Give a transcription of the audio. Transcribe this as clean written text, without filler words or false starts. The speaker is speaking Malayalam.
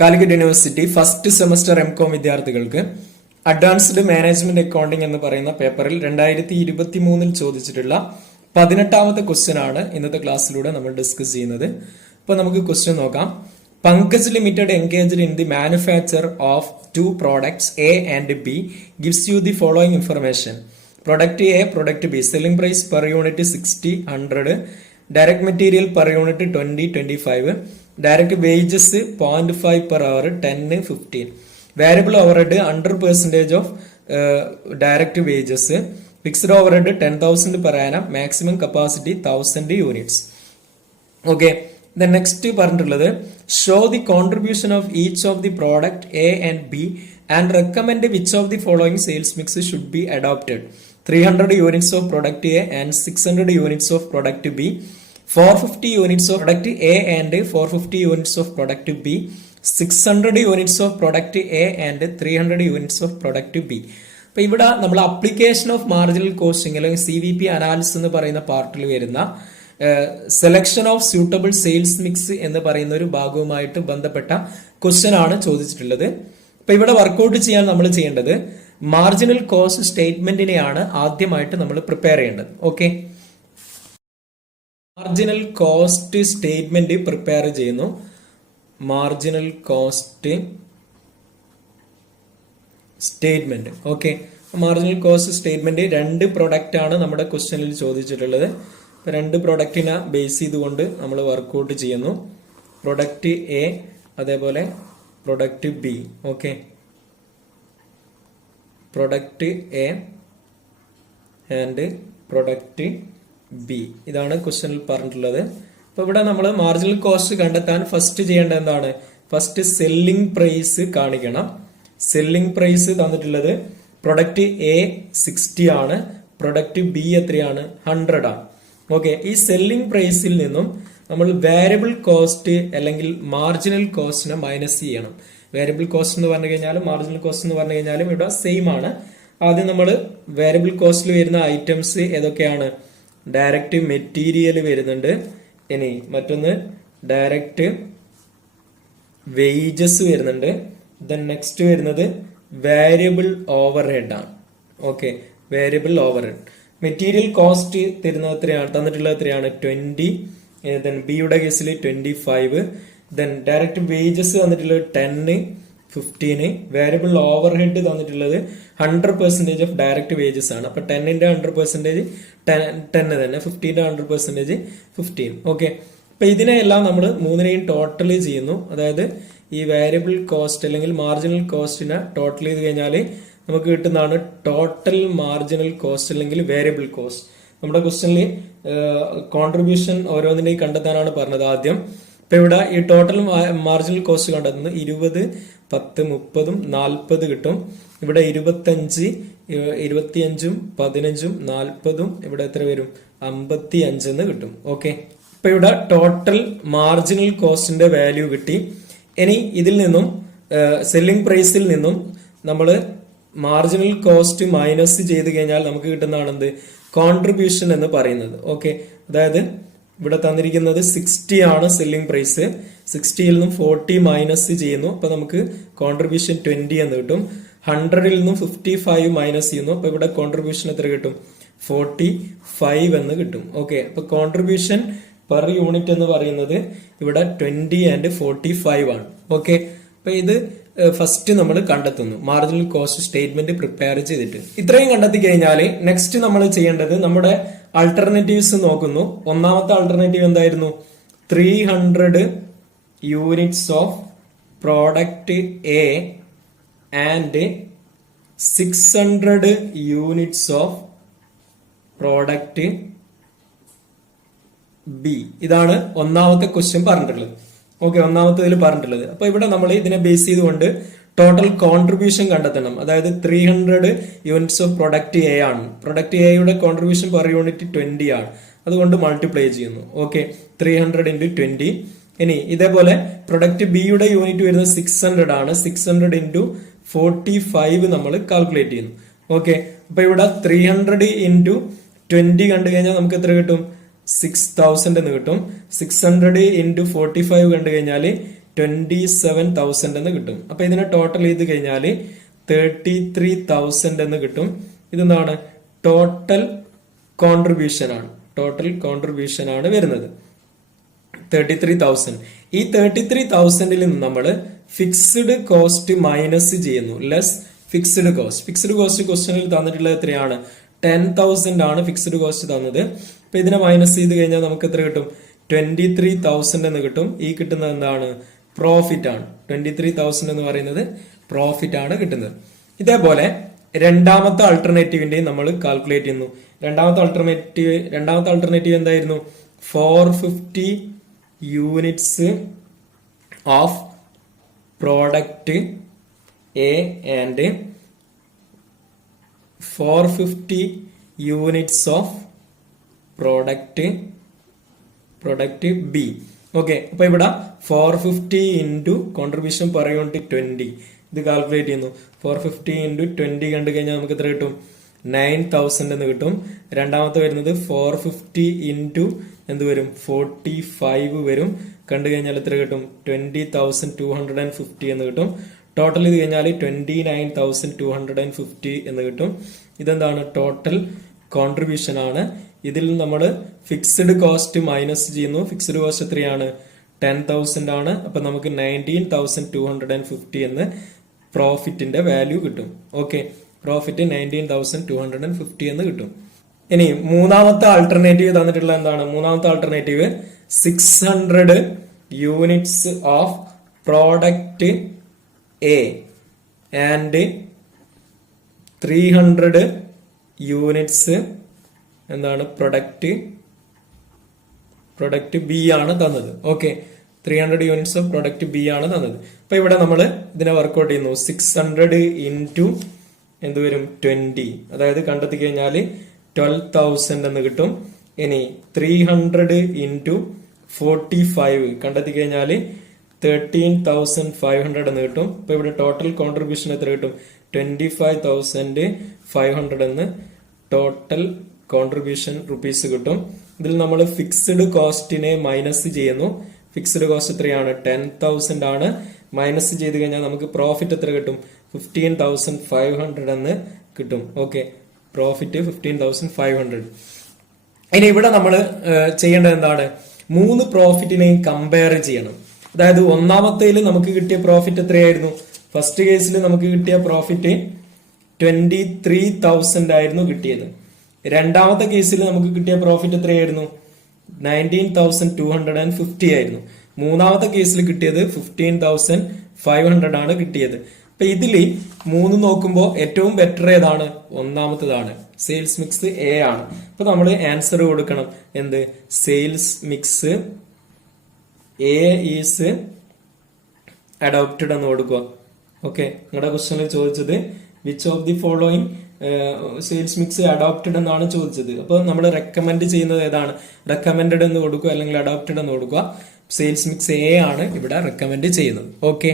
Calicut university first semester M Com വിദ്യാർത്ഥികൾക്ക് അഡ്വാൻസ്ഡ് മാനേജ്മെന്റ് അക്കൗണ്ടിംഗ് എന്ന് പറയുന്ന പേപ്പറിൽ 2023 ചോദിച്ചിട്ടുള്ള 18ാമത്തെ ക്വസ്റ്റ്യൻ ആണ് ഇന്നത്തെ ക്ലാസ്സിലൂടെ നമ്മൾ ഡിസ്കസ് ചെയ്യുന്നത്. അപ്പോൾ നമുക്ക് ക്വസ്റ്റ്യൻ നോക്കാം. Pankaj limited engaged in the manufacture of 2 products A and B gives you the following information. Product A, Product B, selling price per unit 60, 100, direct material per unit 20, 25, direct wages 0.5 per hour 10, 15, variable overhead 100% of direct wages, fixed overhead 10,000 per annum, maximum capacity 1000 units. Okay, the next പറഞ്ഞിട്ടുള്ളത് show the contribution of each of the product A and B and recommend which of the following sales mix should be adopted. 300 units of product A and 600 units of product B, 450 units of product A and 450 units of product B, 600 units of product A and 300 units of product B. അപ്പോൾ ഇവിടെ നമ്മൾ അപ്ലിക്കേഷൻ ഓഫ് മാർജിനൽ കോസ്റ്റിംഗ് അല്ലെങ്കിൽ CVP അനാലിസിസ് എന്ന് പറയുന്ന പാർട്ടിൽ വരുന്ന selection of suitable sales mix എന്ന് പറയുന്ന ഒരു ഭാഗവുമായിട്ട് ബന്ധപ്പെട്ട ക്വസ്റ്റ്യൻ ആണ് ചോദിച്ചിട്ടുള്ളത്. അപ്പൊ ഇവിടെ വർക്ക്ഔട്ട് ചെയ്യാൻ നമ്മൾ ചെയ്യേണ്ടത് മാർജിനൽ കോസ്റ്റ് സ്റ്റേറ്റ്മെന്റിനെയാണ് ആദ്യമായിട്ട് നമ്മൾ പ്രിപ്പയർ ചെയ്യേണ്ടത്. Okay, marginal cost statement prepare ചെയ്യുന്നു. Marginal cost statement. Okay, marginal cost statement 2 product ആണ് നമ്മുടെ ക്വസ്റ്റ്യനിൽ ചോദിച്ചിട്ടുള്ളത്. 2 പ്രൊഡക്റ്റിനെ ബേസ് ചെയ്തുകൊണ്ട് നമ്മൾ വർക്ക്ഔട്ട് ചെയ്യുന്നു. പ്രൊഡക്റ്റ് എ അതേപോലെ product B. Okay, product A and product B, ഇതാണ് ക്വസ്റ്റ്യനിൽ പറഞ്ഞിട്ടുള്ളത്. അപ്പൊ ഇവിടെ നമ്മൾ മാർജിനൽ കോസ്റ്റ് കണ്ടെത്താൻ ഫസ്റ്റ് ചെയ്യേണ്ടത് എന്താണ്? ഫസ്റ്റ് സെല്ലിംഗ് പ്രൈസ് കാണിക്കണം. സെല്ലിംഗ് പ്രൈസ് തന്നിട്ടുള്ളത് പ്രൊഡക്റ്റ് എ 60 ആണ്, പ്രൊഡക്റ്റ് ബി എത്രയാണ്? 100 ആണ്. ഓക്കെ, ഈ സെല്ലിംഗ് പ്രൈസിൽ നിന്നും നമ്മൾ വേരിയബിൾ കോസ്റ്റ് അല്ലെങ്കിൽ മാർജിനൽ കോസ്റ്റിനെ മൈനസ് ചെയ്യണം. വേരിയബിൾ കോസ്റ്റ് എന്ന് പറഞ്ഞു കഴിഞ്ഞാലും മാർജിനൽ കോസ്റ്റ് എന്ന് പറഞ്ഞു കഴിഞ്ഞാലും ഇവിടെ സെയിം ആണ്. ആദ്യം നമ്മൾ വേരിയബിൾ കോസ്റ്റിൽ വരുന്ന ഐറ്റംസ് ഏതൊക്കെയാണ്? ഡയറക്റ്റ് മെറ്റീരിയൽ വരുന്നുണ്ട്, ഇനി മറ്റൊന്ന് ഡയറക്റ്റ് വേജസ് വരുന്നുണ്ട്, ദെൻ നെക്സ്റ്റ് വരുന്നത് വേരിയബിൾ ഓവർഹെഡ് ആണ്. Okay, variable overhead. Material cost തരുന്നത് എത്രയാണ്? തന്നിട്ടുള്ളത് എത്രയാണ്? 20, ദെൻ ബിയുടെ കേസിൽ 25, ദെൻ ഡയറക്റ്റ് വേജസ് തന്നിട്ടുള്ളത് 10, 15, വേരിയബിൾ ഓവർഹെഡ് തന്നിട്ടുള്ളത് 100% ഓഫ് ഡയറക്റ്റ് വേജസ് ആണ്. അപ്പൊ 10ന്റെ 100% 10 തന്നെ, 15ന്റെ 100% 15. ഓക്കെ, അപ്പൊ ഇതിനെല്ലാം നമ്മൾ മൂന്നിനെയും ടോട്ടൽ ചെയ്യുന്നു. അതായത് ഈ വേരിയബിൾ കോസ്റ്റ് അല്ലെങ്കിൽ മാർജിനൽ കോസ്റ്റിനെ ടോട്ടൽ ചെയ്ത് കഴിഞ്ഞാൽ നമുക്ക് കിട്ടുന്നതാണ് ടോട്ടൽ മാർജിനൽ കോസ്റ്റ് അല്ലെങ്കിൽ വേരിയബിൾ കോസ്റ്റ്. നമ്മുടെ ക്വസ്റ്റ്യനിൽ കോൺട്രിബ്യൂഷൻ ഓരോന്നിനെയും കണ്ടെത്താനാണ് പറഞ്ഞത് ആദ്യം. ഇപ്പൊ ഇവിടെ ഈ ടോട്ടൽ മാർജിനൽ കോസ്റ്റ് കണ്ടെത്തുന്നത് 20, 10, 30, 40 കിട്ടും. ഇവിടെ 25, 25, 15, 40, ഇവിടെ എത്ര വരും? 55 എന്ന് കിട്ടും. ഓക്കെ, ഇപ്പൊ ഇവിടെ ടോട്ടൽ മാർജിനൽ കോസ്റ്റിന്റെ വാല്യൂ കിട്ടി. ഇനി ഇതിൽ നിന്നും സെല്ലിംഗ് പ്രൈസിൽ നിന്നും നമ്മൾ മാർജിനൽ കോസ്റ്റ് മൈനസ് ചെയ്ത് കഴിഞ്ഞാൽ നമുക്ക് കിട്ടുന്നതാണ് എന്ത്? കോൺട്രിബ്യൂഷൻ എന്ന് പറയുന്നത്. ഓക്കെ, അതായത് ഇവിടെ തന്നിരിക്കുന്നത് 60 ആണ് സെല്ലിംഗ് പ്രൈസ്. 60ൽ നിന്നും 40 മൈനസ് ചെയ്യുന്നു, അപ്പൊ നമുക്ക് കോൺട്രിബ്യൂഷൻ 20 എന്ന് കിട്ടും. 100ൽ നിന്നും 55 മൈനസ് ചെയ്യുന്നു, അപ്പൊ ഇവിടെ കോൺട്രിബ്യൂഷൻ എത്ര കിട്ടും? 45 എന്ന് കിട്ടും. ഓക്കെ, അപ്പൊ കോൺട്രിബ്യൂഷൻ പെർ യൂണിറ്റ് എന്ന് പറയുന്നത് ഇവിടെ 20 and 45 ആണ്. ഓക്കെ, അപ്പൊ ഇത് ഫസ്റ്റ് നമ്മൾ കണ്ടെത്തുന്നു മാർജിനൽ കോസ്റ്റ് സ്റ്റേറ്റ്മെന്റ് പ്രിപ്പയർ ചെയ്തിട്ട്. ഇത്രയും കണ്ടെത്തി കഴിഞ്ഞാൽ നെക്സ്റ്റ് നമ്മൾ ചെയ്യേണ്ടത് നമ്മുടെ ആൾട്ടർനേറ്റീവ്സ് നോക്കുന്നു. ഒന്നാമത്തെ ആൾട്ടർനേറ്റീവ് എന്തായിരുന്നു? 300 units of product A and 600 units of product B. ഇതാണ് ഒന്നാമത്തെ ക്വസ്റ്റ്യൻ പറഞ്ഞിട്ടുള്ളത്. ഓക്കെ, ഒന്നാമത്തേതിൽ പറഞ്ഞിട്ടുള്ളത്. അപ്പൊ ഇവിടെ നമ്മൾ ഇതിനെ ബേസ് ചെയ്തുകൊണ്ട് ടോട്ടൽ കോൺട്രിബ്യൂഷൻ കണ്ടെത്തണം. അതായത് 300 യൂണിറ്റ്സ് ഓഫ് പ്രൊഡക്റ്റ് എ ആണ്. പ്രൊഡക്റ്റ് എയുടെ കോൺട്രിബ്യൂഷൻ പെർ യൂണിറ്റ് 20 ആണ്, അതുകൊണ്ട് മൾട്ടിപ്ലൈ ചെയ്യുന്നു. Okay, 300 into 20. ഇനി ഇതേപോലെ പ്രൊഡക്റ്റ് ബിയുടെ യൂണിറ്റ് വരുന്നത് 600 ആണ്. 600 into 45 നമ്മൾ കാൽക്കുലേറ്റ് ചെയ്യുന്നു. ഓക്കെ, അപ്പൊ ഇവിടെ 300 into 20 കണ്ടു കഴിഞ്ഞാൽ നമുക്ക് എത്ര കിട്ടും? 6000 എന്ന് കിട്ടും. 600 into 45 കണ്ടു കഴിഞ്ഞാൽ 27,000 എന്ന് കിട്ടും. അപ്പൊ ഇതിനെ ടോട്ടൽ ചെയ്ത് കഴിഞ്ഞാല് 33,000 എന്ന് കിട്ടും. ഇതെന്താണ്? ടോട്ടൽ കോൺട്രിബ്യൂഷൻ ആണ്. ടോട്ടൽ കോൺട്രിബ്യൂഷൻ ആണ് വരുന്നത് 33,000. ഈ 33,000ൽ നിന്ന് നമ്മൾ ഫിക്സ്ഡ് കോസ്റ്റ് മൈനസ് ചെയ്യുന്നു. Less fixed cost. Fixed cost ക്വസ്റ്റനിൽ തന്നിട്ടുള്ളത് എത്രയാണ്? 10,000 ആണ് ഫിക്സ്ഡ് കോസ്റ്റ് തന്നത്. അപ്പൊ ഇതിനെ മൈനസ് ചെയ്ത് കഴിഞ്ഞാൽ നമുക്ക് എത്ര കിട്ടും? 23,000 എന്ന് കിട്ടും. ഈ കിട്ടുന്നത് എന്താണ്? പ്രോഫിറ്റ് ആണ്. 23,000 എന്ന് പറയുന്നത് പ്രോഫിറ്റ് ആണ് കിട്ടുന്നത്. ഇതേപോലെ രണ്ടാമത്തെ ആൾട്ടർനേറ്റീവിന്റെയും നമ്മൾ കാൽക്കുലേറ്റ് ചെയ്യുന്നു. രണ്ടാമത്തെ ആൾട്ടർനേറ്റീവ് എന്തായിരുന്നു? 450 units of product A and 450 units of product B. Okay, അപ്പൊ ഇവിടെ 450 ഇൻറ്റു കോൺട്രിബ്യൂഷൻ പെർ യൂണിറ്റ് 20 ഇത് കാൽക്കുലേറ്റ് ചെയ്യുന്നു. 450 ഇൻറ്റു 20 കണ്ടു കഴിഞ്ഞാൽ നമുക്ക് എത്ര കിട്ടും? 9,000 എന്ന് കിട്ടും. രണ്ടാമത്തെ വരുന്നത് 450 ഇൻറ്റു എന്ത് വരും? 45 വരും. കണ്ടു കഴിഞ്ഞാൽ എത്ര കിട്ടും? 20,250 എന്ന് കിട്ടും. ടോട്ടൽ ഇത് കഴിഞ്ഞാൽ 29,250 എന്ന് കിട്ടും. ഇതെന്താണ്? ടോട്ടൽ കോൺട്രിബ്യൂഷൻ ആണ്. ഇതിൽ നമ്മൾ ഫിക്സ്ഡ് കോസ്റ്റ് മൈനസ് ചെയ്യുന്നു. ഫിക്സ്ഡ് കോസ്റ്റ് എത്രയാണ്? 10,000 ആണ്. അപ്പൊ നമുക്ക് 19,250 എന്ന് പ്രോഫിറ്റിന്റെ വാല്യൂ കിട്ടും. ഓക്കെ, പ്രോഫിറ്റ് 19,250 എന്ന് കിട്ടും. ഇനി മൂന്നാമത്തെ ആൾട്ടർനേറ്റീവ് തന്നിട്ടുള്ള എന്താണ്? മൂന്നാമത്തെ alternative 600 units of product A and 300 units എന്താണ്? പ്രൊഡക്റ്റ് ബി ആണ് തന്നത്. Okay, 300 units of product B ആണ് തന്നത്. അപ്പൊ ഇവിടെ നമ്മൾ ഇതിനെ വർക്ക്ഔട്ട് ചെയ്യുന്നു. 600 ഇൻറ്റു എന്ത് വരും? 20, അതായത് കണ്ടെത്തി കഴിഞ്ഞാൽ 12,000 എന്ന് കിട്ടും. ഇനി 300 ഇൻറ്റു 45 കണ്ടെത്തി കഴിഞ്ഞാൽ 13,500 എന്ന് കിട്ടും. അപ്പൊ ഇവിടെ ടോട്ടൽ കോൺട്രിബ്യൂഷൻ എത്ര കിട്ടും? 25,500 എന്ന് ടോട്ടൽ കോൺട്രിബ്യൂഷൻ റുപ്പീസ് കിട്ടും. ഇതിൽ നമ്മൾ ഫിക്സ്ഡ് കോസ്റ്റിനെ മൈനസ് ചെയ്യുന്നു. ഫിക്സ്ഡ് കോസ്റ്റ് എത്രയാണ്? 10,000 ആണ്. മൈനസ് ചെയ്ത് കഴിഞ്ഞാൽ നമുക്ക് പ്രോഫിറ്റ് എത്ര കിട്ടും? 15,500 എന്ന് കിട്ടും. Okay, profit 15,500. ഇനി ഇവിടെ നമ്മൾ ചെയ്യേണ്ടത് എന്താണ്? 3 പ്രോഫിറ്റിനെയും കമ്പയർ ചെയ്യണം. അതായത് ഒന്നാമത്തേൽ നമുക്ക് കിട്ടിയ പ്രോഫിറ്റ് എത്രയായിരുന്നു? ഫസ്റ്റ് കേസിൽ നമുക്ക് കിട്ടിയ പ്രോഫിറ്റ് 23,000 ആയിരുന്നു കിട്ടിയത്. രണ്ടാമത്തെ കേസിൽ നമുക്ക് കിട്ടിയ പ്രോഫിറ്റ് എത്രയായിരുന്നു? 19,250 ആയിരുന്നു. മൂന്നാമത്തെ കേസിൽ കിട്ടിയത് 15,500 ആണ് കിട്ടിയത്. അപ്പൊ ഇതില് 3 നോക്കുമ്പോൾ ഏറ്റവും ബെറ്റർ ഏതാണ്? ഒന്നാമത്തേതാണ്. സെയിൽസ് മിക്സ് എ ആണ്. അപ്പൊ നമ്മൾ ആൻസർ കൊടുക്കണം. എന്ത്? Sales mix A is adopted എന്ന് കൊടുക്കുക. ഓക്കെ, നിങ്ങളുടെ ക്വസ്റ്റനിൽ ചോദിച്ചത് which of the following sales mix adopted എന്നാണ് ചോദിച്ചത്. അപ്പൊ നമ്മൾ റെക്കമെൻഡ് ചെയ്യുന്നത് ഏതാണ്? റെക്കമെൻഡഡ് എന്ന് കൊടുക്കുക അല്ലെങ്കിൽ അഡോപ്റ്റഡ് എന്ന് കൊടുക്കുക. സെയിൽസ് മിക്സ് എ ആണ് ഇവിടെ റെക്കമെൻഡ് ചെയ്യുന്നത്. ഓക്കെ.